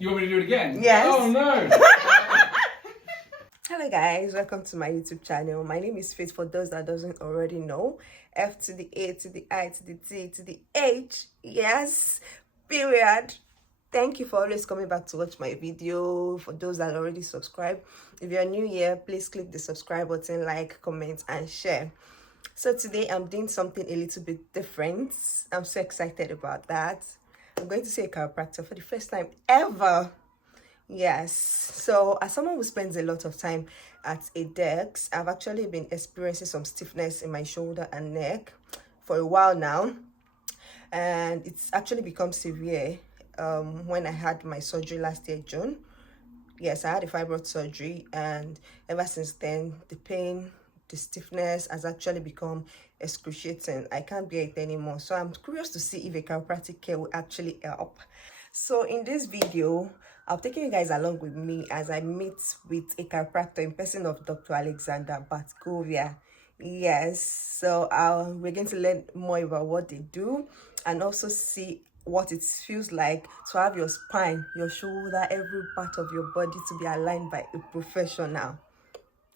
You want me to do it again? Yes. Oh no! Hello guys, welcome to my YouTube channel. My name is Faith, for those that doesn't already know. F to the A to the I to the T to the H. Yes, period. Thank you for always coming back to watch my video. For those that already subscribed, if you're new here, please click the subscribe button, like, comment and share. So today I'm doing something a little bit different. I'm so excited about that. I'm going to see a chiropractor for the first time ever. Yes, so as someone who spends a lot of time at a desk, I've actually been experiencing some stiffness in my shoulder and neck for a while now, and it's actually become severe when I had my surgery last year, June. Yes, I had a fibroid surgery, and ever since then the pain, the stiffness has actually become excruciating. I can't bear it anymore. So I'm curious to see if a chiropractic care will actually help. So in this video, I'll take you guys along with me as I meet with a chiropractor in person of Dr. Alexander Batkovia. Yes, so we're going to learn more about what they do and also see what it feels like to have your spine, your shoulder, every part of your body to be aligned by a professional.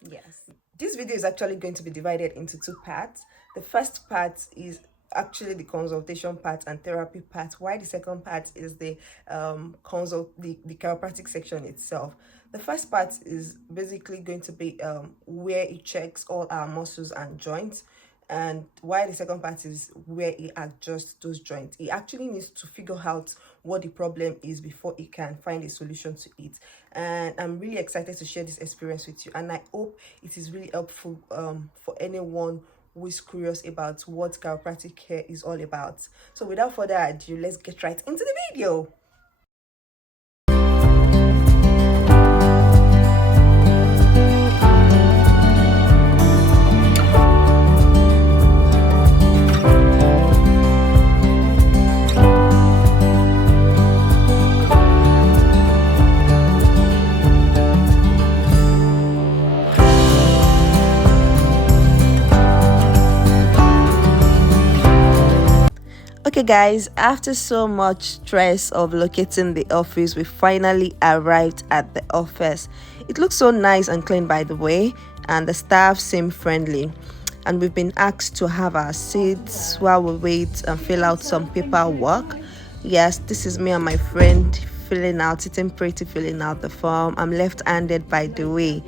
Yes, this video is actually going to be divided into two parts. The first part is actually the consultation part and therapy part, while the second part is the the chiropractic section itself. The first part is basically going to be where it checks all our muscles and joints, and while the second part is where he adjusts those joints. He actually needs to figure out what the problem is before he can find a solution to it. And I'm really excited to share this experience with you, and I hope it is really helpful for anyone who is curious about what chiropractic care is all about. So without further ado, let's get right into the video. Okay guys, after so much stress of locating the office, we finally arrived at the office. It looks so nice and clean, by the way, and the staff seem friendly. And we've been asked to have our seats while we wait and fill out some paperwork. Yes, this is me and my friend filling out, sitting pretty, filling out the form. I'm left-handed, by the way.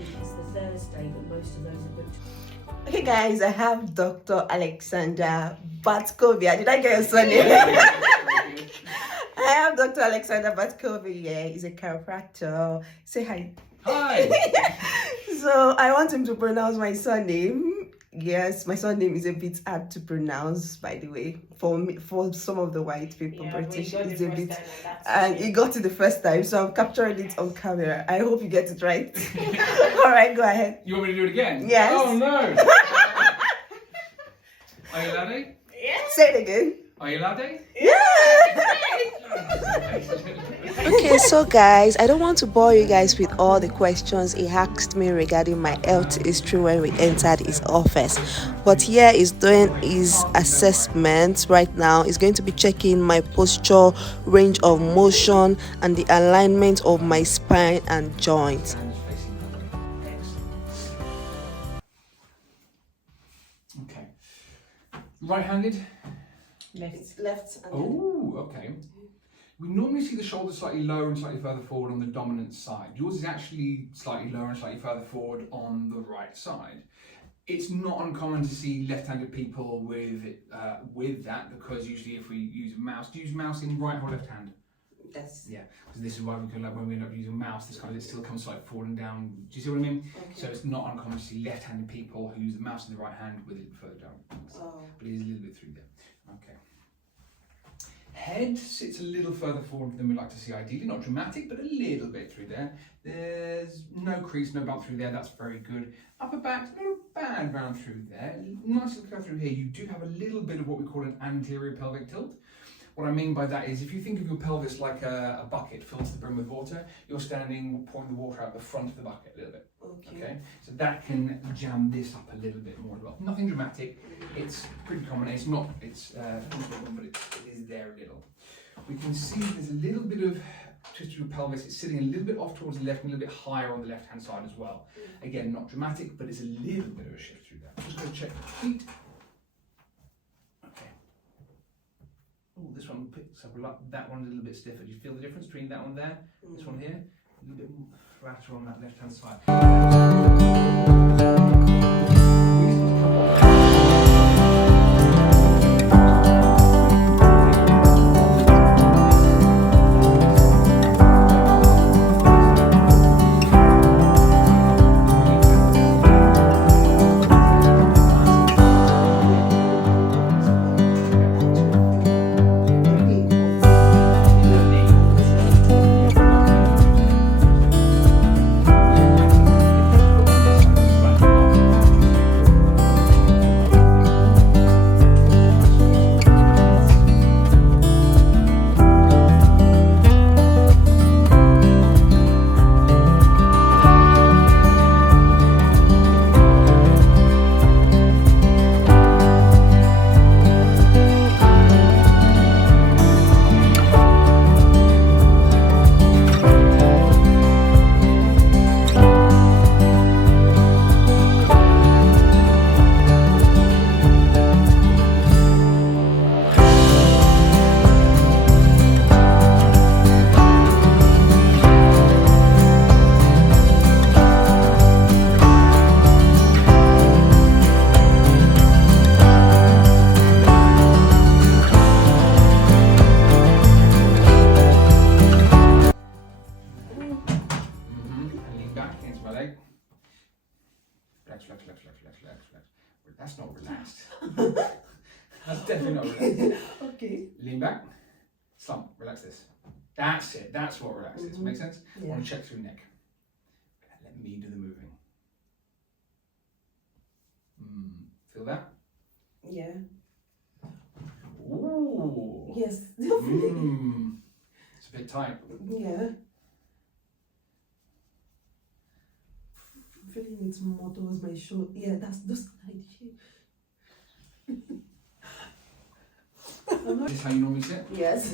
Okay guys, I have Dr. Alexander Batkovia. Did I get your surname? I have Dr. Alexander Batkovia. He's a chiropractor. Say hi. Hi! So I want him to pronounce my surname. Yes, my surname is a bit hard to pronounce, by the way. For me, for some of the white people, yeah, British is a bit, and he got it the first time, so I'm capturing it on camera. I hope you get it right. All right, go ahead. You want me to do it again? Yes. Oh no! Are you laddie? Yeah. Say it again. Are you laddie? Yeah. Okay, so guys, I don't want to bore you guys with all the questions he asked me regarding my health history when we entered his office. But here he's doing his assessment right now. He's going to be checking my posture, range of motion, and the alignment of my spine and joints. Okay. Right-handed? It's left. Oh, okay. We normally see the shoulder slightly lower and slightly further forward on the dominant side. Yours is actually slightly lower and slightly further forward on the right side. It's not uncommon to see left-handed people with that, because usually if we use a mouse, do you use mouse in right or left hand? Yes. Yeah, because this is why we can, like, when we end up using mouse, this kind of, it still comes like falling down. Do you see what I mean? Okay. So it's not uncommon to see left-handed people who use the mouse in the right hand with it further down. Oh. But it is a little bit through there. Okay. Head sits a little further forward than we like to see ideally, not dramatic, but a little bit through there. There's no crease, no bump through there, that's very good. Upper back, not bad round through there. Nice little curve through here. You do have a little bit of what we call an anterior pelvic tilt. What I mean by that is, if you think of your pelvis like a bucket filled to the brim with water, you're standing, pouring the water out the front of the bucket a little bit. Okay. So that can jam this up a little bit more as well. Nothing dramatic. It's pretty common. It's not. It's but it is there a little. We can see there's a little bit of twist through the pelvis. It's sitting a little bit off towards the left and a little bit higher on the left hand side as well. Again, not dramatic, but it's a little bit of a shift through there. Just going to check the feet. Okay. Oh, this one picks up a lot. That one's a little bit stiffer. Do you feel the difference between that one there, this one here? A little bit flatter on that left hand side. That's not relaxed. That's definitely not relaxed. Okay. Lean back, slump, relax this. That's it, that's what relaxes. Make sense? Yeah. I want to check through neck. Let me do the moving. Feel that? Yeah. Ooh. Yes. It's a bit tight. Yeah. Feeling it more towards my shoulder. Yeah, that's those kind Is this how you normally sit? Yes.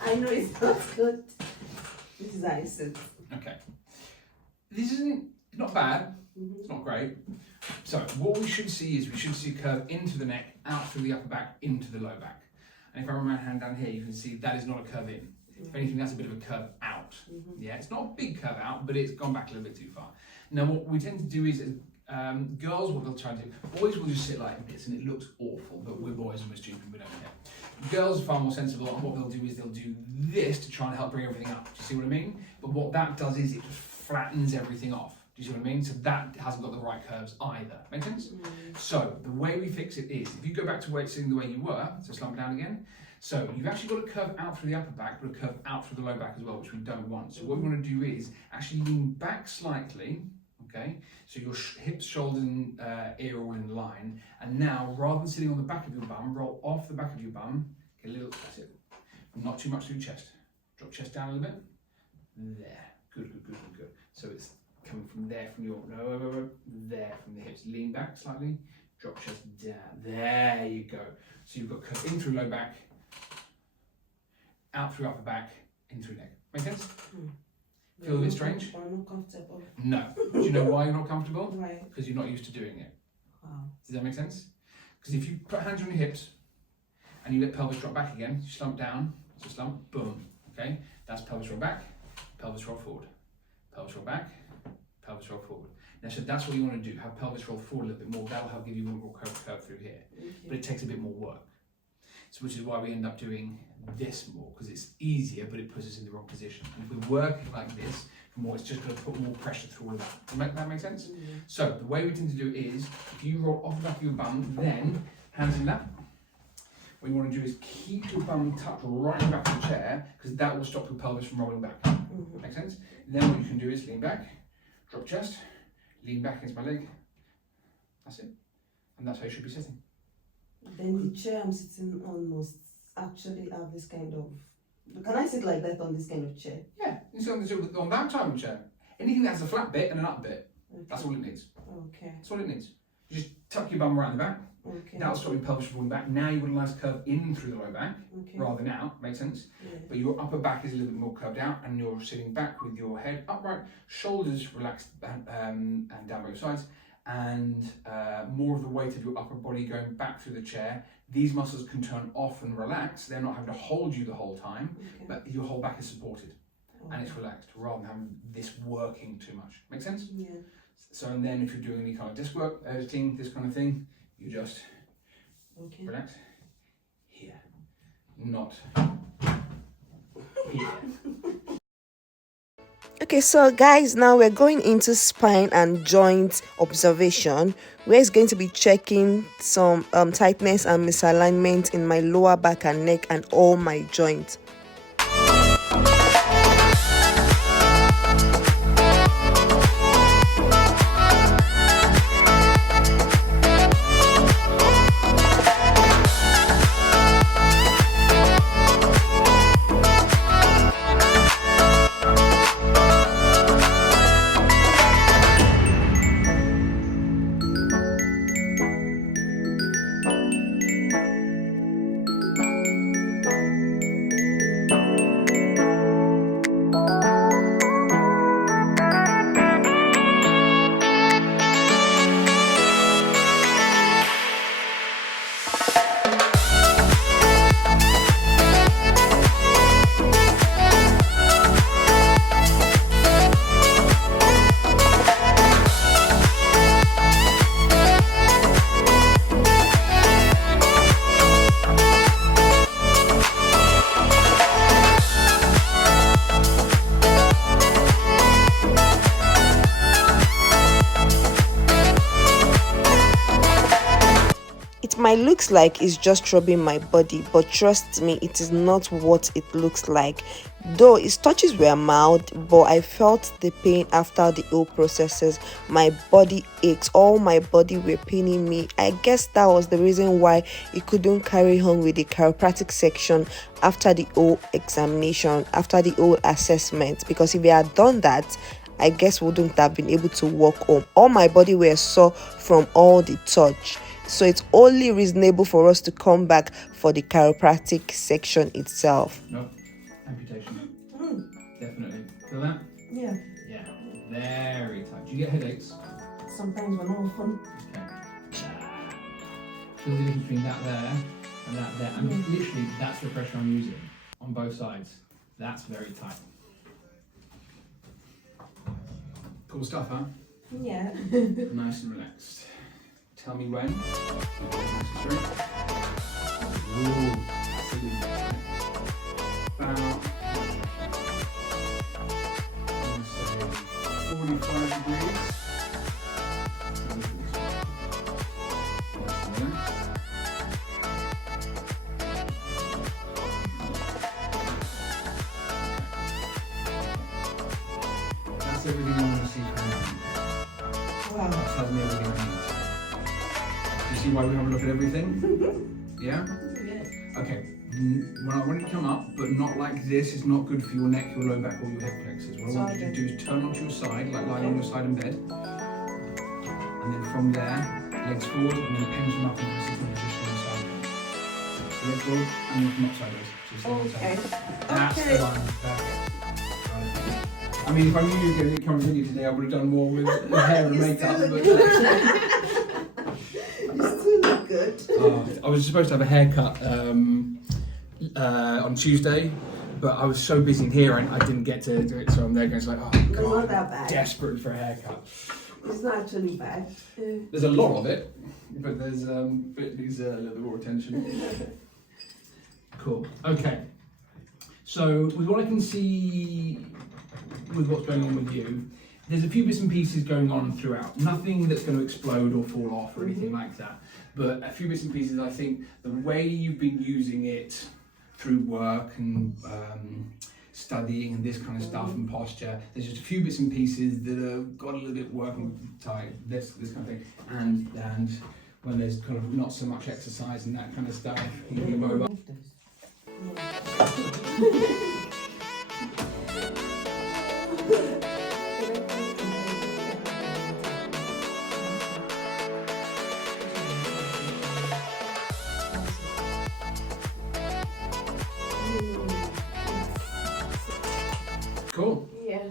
I know it's not good. This is how I sit. Okay. This isn't, it's not bad. It's not great. So what we should see is we should see a curve into the neck, out through the upper back, into the low back. And if I run my hand down here, you can see that is not a curve in. If anything, that's a bit of a curve out. Yeah, it's not a big curve out, but it's gone back a little bit too far. Now, what we tend to do is, girls, what they'll try to do, boys will just sit like this, and it looks awful, but we're boys and we're stupid, we don't care. Girls are far more sensible, and what they'll do is they'll do this to try and help bring everything up. Do you see what I mean? But what that does is it just flattens everything off. Do you see what I mean? So that hasn't got the right curves either. Make sense? So the way we fix it is, if you go back to sitting the way you were, so slump down again. So you've actually got a curve out through the upper back, but a curve out through the low back as well, which we don't want. So what we want to do is actually lean back slightly, okay? So your hips, shoulders, and ear are all in line. And now, rather than sitting on the back of your bum, roll off the back of your bum, get a little, that's it. Not too much through your chest. Drop chest down a little bit. There. Good, good, good, good, good. So it's coming from there, from your, no, there, from the hips. Lean back slightly, drop chest down. There you go. So you've got curve in through low back, out through upper back, in through neck. Make sense? Feel a bit strange? I'm not comfortable. No. Do you know why you're not comfortable? Why? Because you're not used to doing it. Wow. Does that make sense? Because if you put hands on your hips and you let pelvis drop back again, you slump down, so slump, boom. Okay? That's pelvis roll back, pelvis roll forward. Pelvis roll back, pelvis roll forward. Now, so that's what you want to do. Have pelvis roll forward a little bit more. That'll help give you more curve through here. But it takes a bit more work. So which is why we end up doing this more, because it's easier, but it puts us in the wrong position. And if we're working like this, more, it's just going to put more pressure through all of that. Does that make sense? So the way we tend to do it is, if you roll off the back of your bum, then hands in that. What you want to do is keep your bum tucked right in the back of the chair, because that will stop your pelvis from rolling back. Make sense? Then what you can do is lean back, drop chest, lean back against my leg. That's it. And that's how you should be sitting. Then the chair I'm sitting on must actually have this kind of... Can I sit like that on this kind of chair? Yeah, you sit on that type of chair. Anything that has a flat bit and an up bit, that's all it needs. Okay. That's all it needs. You just tuck your bum around the back, Okay. That'll stop your pelvis falling back. Now you've got a nice curve in through the low back, Okay. rather than out. Makes sense? Yeah. But your upper back is a little bit more curved out, and you're sitting back with your head upright, shoulders relaxed, and down by your sides, and more of the weight of your upper body going back through the chair. These muscles can turn off and relax. They're not having to hold you the whole time, Okay. but your whole back is supported and it's relaxed, rather than having this working too much. Make sense? Yeah. So, and then if you're doing any kind of desk work, editing, this kind of thing, you just relax here, not here. Okay, so guys, now we're going into spine and joint observation. We're going to be checking some tightness and misalignment in my lower back and neck and all my joints. It might look like it's just rubbing my body, but trust me, it is not what it looks like. Though its touches were mild, but I felt the pain after the whole processes. My body ached, all my body were paining me. I guess that was the reason why it couldn't carry on with the chiropractic section after the whole examination, after the whole assessment, because if they had done that, I guess wouldn't have been able to walk home. All my body were sore from all the touch. So it's only reasonable for us to come back for the chiropractic section itself. No, amputation. Definitely. Feel that? Yeah. Yeah. Very tight. Do you get headaches? Sometimes when I'm fun. Okay. Feel the difference between that there and that there. And literally, that's the pressure I'm using on both sides. That's very tight. Cool stuff, huh? Yeah. Nice and relaxed. Tell me when. Ooh, that's a little bit tight. About, I'm going to say 45 degrees. Nice and relaxed. That's everything I want to see from you. Wow. That tells me everything I need. You see why we have a look at everything? Yeah? Yeah. Okay. When I want you to come up, but not like this, it's not good for your neck, your low back, or your hip flexors. What I want you to do is turn onto your side, like lying on your side in bed. And then from there, legs forward, and then pendulum up into a sitting position on the side. So legs forward, and then come up sideways. So Okay. That's Okay. the one. Perfect. Right. I mean, if I knew you were going to come with you today, I would have done more with the hair and makeup. But You still look good. I was supposed to have a haircut on Tuesday, but I was so busy in here and I didn't get to do it. So I'm there going like, oh It's god, not that bad. desperate for a haircut. It's not actually bad. There's a lot of it, but there's it needs a little bit more attention. Cool. Okay. So with what I can see, with what's going on with you, there's a few bits and pieces going on throughout. Nothing that's going to explode or fall off or anything like that. But a few bits and pieces, I think the way you've been using it through work and studying and this kind of stuff and posture, there's just a few bits and pieces that have got a little bit working tight, this kind of thing. And when there's kind of not so much exercise and that kind of stuff, you can worry about.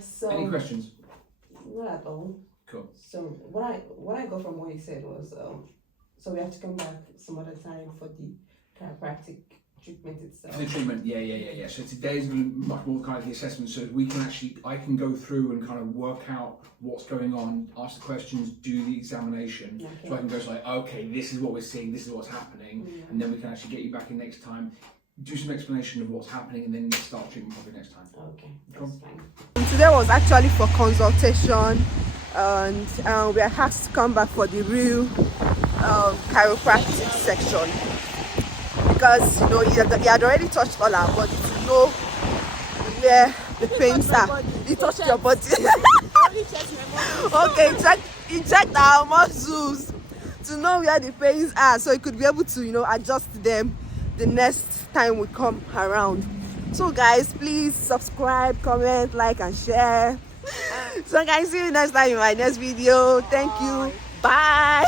So Any questions? not at all. Cool. So what I got from what he said was so we have to come back some other time for the chiropractic treatment itself. The treatment, yeah. So today's much more kind of the assessment, so I can go through and kind of work out what's going on, ask the questions, do the examination, Okay. so I can go like, okay, this is what we're seeing, this is what's happening, and then we can actually get you back in next time, do some explanation of what's happening, and then start treatment probably next time. Okay, Cool. that's fine. Today was actually for consultation, and we are asked to come back for the real chiropractic section, because you know he had already touched all our body to know where the pains are. He touched your body. Okay, he checked our muscles to know where the pains are, so he could be able to, you know, adjust them the next time we come around. So guys, please subscribe, comment, like and share. So guys, see you next time in my next video. Thank you. Bye.